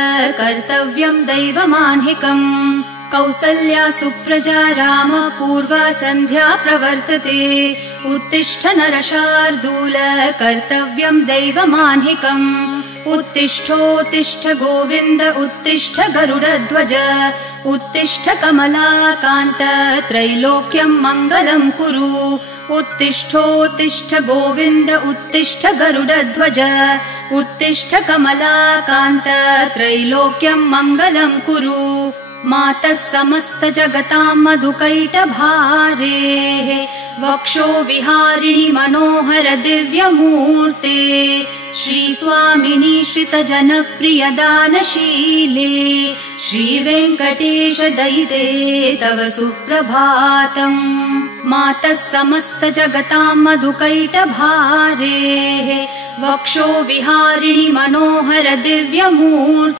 कर्तव्यम् दैवमाह्निकम्। कौसल्या सुप्रजा राम पूर्वा सन्ध्या प्रवर्तते। उत्तिष्ठ नरशार्दूल कर्तव्यम् दैवमाह्निकम्। उत्तिष्ठोत्तिष्ठ गोविन्द उत्तिष्ठ गरुडध्वज। उत्तिष्ठ कमलाकान्त त्रैलोक्यम् मङ्गलम् कुरु। उत्तिष्ठोत्तिष्ठ गोविन्द उत्तिष्ठ गरुडध्वज। उत्तिष्ठ कमलाकान्त त्रैलोक्यम् मङ्गलम् कुरु। मातः समस्त जगताम् मधुकैटभारेः वक्षो विहारिणि मनोहर दिव्यमूर्ते। श्रीस्वामिनि श्रितजनप्रिय दानशीले श्रीवेङ्कटेश दयिते तव सुप्रभातम्। मातः समस्त जगताम् मधुकैटभारेः वक्षो विहारिणि मनोहर दिव्यमूर्ते।